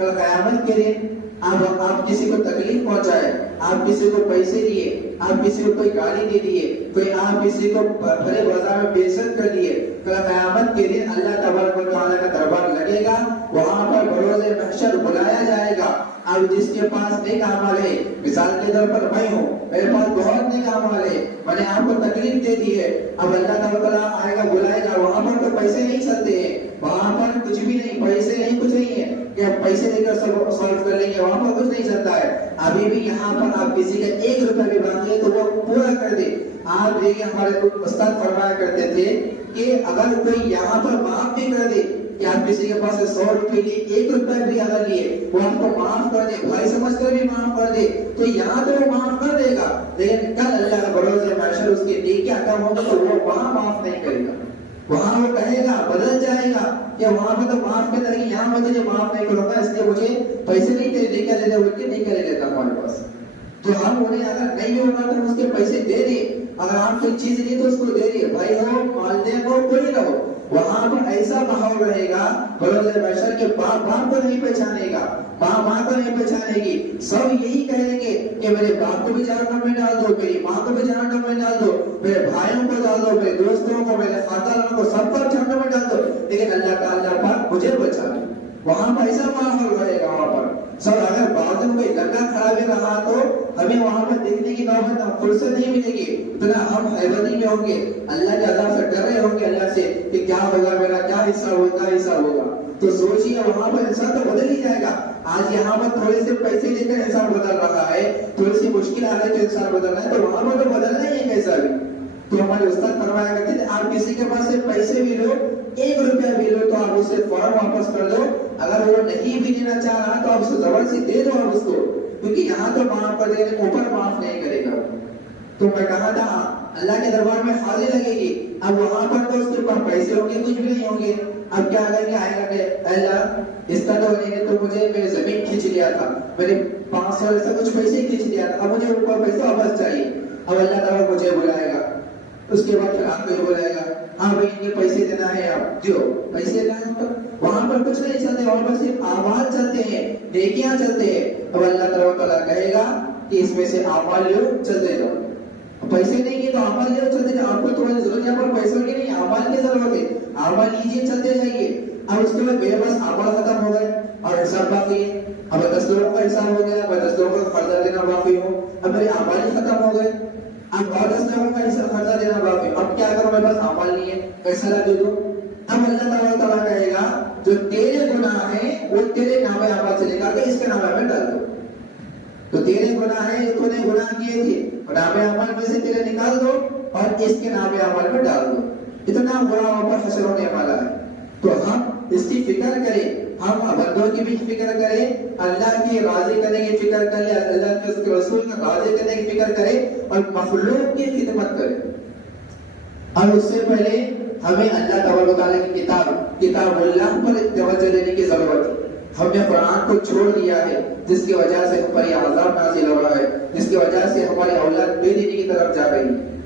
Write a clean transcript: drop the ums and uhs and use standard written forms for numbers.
کل قیامت کے دن آپ کسی کو تکلیف پہنچائے، آپ کسی کو پیسے دیے، آپ کسی کو کوئی گالی دے دیے، کوئی آپ کسی کو بڑے بازار میں بے عزت کر دیے، کل قیامت کے دن اللہ تبارک و تعالیٰ کا دربار لگے گا، وہاں پر بروز محشر بلایا جائے گا۔ اب جس کے پاس نیک اعمال ہے، مثال کے طور پر میں ہوں، میرے پاس بہت نیک اعمال ہے، میں نے آپ کو تکلیف دے دی ہے، اب اللہ تعالیٰ آئے گا بلائے گا، وہاں پر تو پیسے نہیں چلتے ہیں، وہاں پر کچھ بھی نہیں، پیسے نہیں، کچھ نہیں ہے کہ آپ پیسے دے کر سالو کر لیں گے، وہاں پر کچھ نہیں چلتا ہے۔ ابھی بھی یہاں پر آپ کسی کا 1 روپیہ بھی باقی ہے تو وہ پورا کر دے۔ آپ دیکھیں ہمارے استاد فرمایا کرتے تھے کہ اگر کوئی یہاں پر معاف بھی کر دے کہ آپ کسی کے پاس 100 روپے لیے 1 روپیہ بھی اگر لیے وہ آپ کو معاف کر دے، بھائی سمجھ کر بھی معاف کر دے تو یہاں تو وہ معاف کر دے گا، لیکن کل اللہ کا بروز محشر اس کی نیکیاں کم ہوگی تو وہ وہاں معاف نہیں کرے گا، وہاں وہ کہے گا، بدل جائے گا کہ وہاں پہ تو معاف کر دے گی، یہاں میں تجھے معاف نہیں کروں گا، اس لیے مجھے پیسے نہیں لے کے دے دے، نہیں کرے لیتا ہمارے پاس۔ تو ہم انہیں اگر نہیں ہوگا تو اس کے پیسے دے دیں، اگر آپ کوئی چیز لی تو اس کو دے دیں، بھائی ہو، والدین ہو، کوئی نہ ہو، وہاں پر ایسا ماحول رہے گا بروز محشر کے باپ کو نہیں پہچانے گا، ماں کو نہیں پہچانے گی، سب یہی کہیں گے کہ میرے باپ کو بھی جہنم میں ڈال دو، میری ماں کو بھی جہنم میں ڈال دو، میرے بھائیوں کو ڈال دو، میرے دوستوں کو، میرے خاندان کو، سب کو جہنم میں ڈال دو، لیکن اللہ تعالیٰ پاک مجھے بچا دو۔ وہاں پر ایسا ماحول رہے گا، وہاں پر سر اگر بعد میں کوئی لڑکا کھڑا بھی رہا تو ہمیں وہاں پر دیکھنے کی نوبت فرصت نہیں ملے گی، اتنا ہم حیبتی میں ہوں گے، اللہ کے عذاب سے ڈر رہے ہوں گے اللہ سے کہ کیا ہوگا، میرا کیا حصہ ہوگا۔ تو سوچیے وہاں پر انسان تو بدل ہی جائے گا۔ آج یہاں پر تھوڑے سے پیسے لے کر انسان بدل رہا ہے، تھوڑی سی مشکل آ رہی ہے تو انسان بدل رہا ہے، تو وہاں پر تو بدلنا ہی ہے کیسا بھی۔ تو ہمارے استاد فرمایا کرتے تھے آپ کسی کے پاس سے پیسے بھی لو، 1 روپیہ بھی لو تو آپ اسے فوراً واپس کر دو، اگر وہ نہیں بھی دینا چاہ رہا تو آپ اسے زبردستی دے دو آپ اس کو، کیونکہ یہاں تو معاف کر دے گا، اوپر معاف نہیں کرے گا۔ تو میں کہا تھا اللہ کے دربار میں حاضری لگے گی، اب وہاں پر تو اس کے پاس پیسے ہوں گے، کچھ بھی نہیں ہوں گے، اب کیا کریں گے، آئے گا کہ اللہ اس کا تو نہیں تو مجھے میری زمین کھینچ لیا تھا، میرے 500 سے کچھ پیسے کھینچ لیا تھا، اب مجھے اوپر پیسے واپس چاہیے۔ اب اللہ تعالیٰ مجھے بلائے گا، اس کے بعد پھر آپ کو بلائے گا، ہاں بھائی یہ پیسے دینا ہے، آپ دیو پیسے دینا ہے، وہاں پر کچھ نہیں چلتے، وہاں پر صرف اعمال چلتے ہیں، نیکیاں چلتے ہیں۔ اب اللہ تعالیٰ کہے گا کہ اس میں سے اعمال لو، چلتے جاؤ، پیسے نہیں ہے تو اعمال لو، چلتے جاؤ، آپ کو تھوڑی ضرورت ہے، پر پیسوں کی نہیں، اعمال کی ضرورت ہے، اعمال لیجیے، چلتے جائیے۔ اب اس کے بعد میرے پاس اعمال ختم ہو گئے اور حساب باقی ہے، اب 10 لوگوں کا حساب ہو گیا، میں 10 لوگوں کا قرضہ دینا باقی ہوں، اب میرے اعمال ہی ختم ہو گئے، اب اور 10 لوگوں کا حساب قرضہ دینا باقی، اب کیا کروں، میرے پاس اعمال نہیں ہے، کیسا لا دے دوں؟ اب اللہ تعالیٰ کہے گا جو تیرے گناہ ہیں وہ تیرے نام اعمال سے نکال کے اس کے نام میں ڈال دو، تو تیرے گناہ ہیں جو تو نے گناہ کیے تھے نام اعمال میں سے تیرے نکال دو اور اس کے نام اعمال میں ڈال دو، اتنا برا وہاں پر حشر ہونے والا ہے۔ تو ہم اس کی فکر کریں، ہم بندوں کی بھی فکر کریں، اللہ کی راضی کرنے کی فکر کریں، اللہ کے اس کے رسول کا راضی کرنے کی فکر کریں اور مخلوق کی خدمت کریں۔ اور اس سے پہلے ہمیں اللہ تبارک و تعالیٰ کی کتاب اللہ پر توجہ دینے کی ضرورت ہے۔ ہم نے قرآن کو چھوڑ دیا ہے جس کی وجہ سے ہم پر یہ عذاب نازل ہو رہا ہے، جس کی وجہ سے ہماری اولاد بے دینی کی طرف جا رہی ہے۔